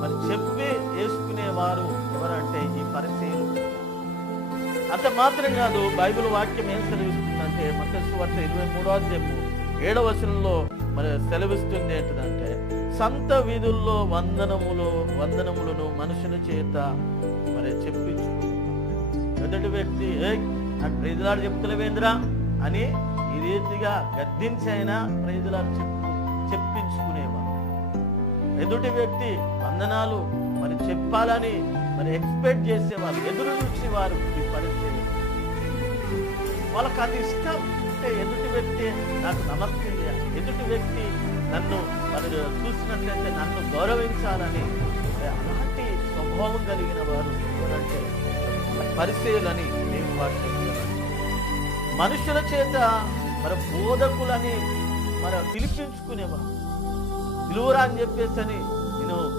మరి చెప్పి వేసుకునేవారు ఎవరంటే ఈ పరిచయులు. అంత మాత్రం కాదు, బైబిల్ వాక్యం ఏం సెలవిస్తుందంటే మత్తయి సువార్త 23వ అధ్యాయము 7వ వచనంలో మరి సెలవిస్తుంది ఏంటంటే, సంత వీధుల్లో వందనములను మనుషుల చేత మరి చెప్పించుకుంటారు. ఎదుటి వ్యక్తి నాకు ప్రైజులాడు చెప్తలేవేంద్రా అని ఈ రీతిగా గద్దించైనా ప్రైజులాడు చెప్పించుకునేవారు. ఎదుటి వ్యక్తి వందనాలు మరి చెప్పాలని మరి ఎక్స్పెక్ట్ చేసేవారు, ఎదురు చూసేవారు ఈ పరిస్థితి. వాళ్ళకి అది ఇష్టం. అంటే ఎదుటి వ్యక్తి నాకు నమస్తే, ఎదుటి వ్యక్తి నన్ను మరి చూసినట్లయితే నన్ను గౌరవించాలని అలాంటి స్వభావం కలిగిన వారు ఎవరంటే పరిచయులని మేము వాటిని మనుషుల చేత మరి బోధకులని మరి పిలిపించుకునేవారు. పిలువురా అని చెప్పేసి నేను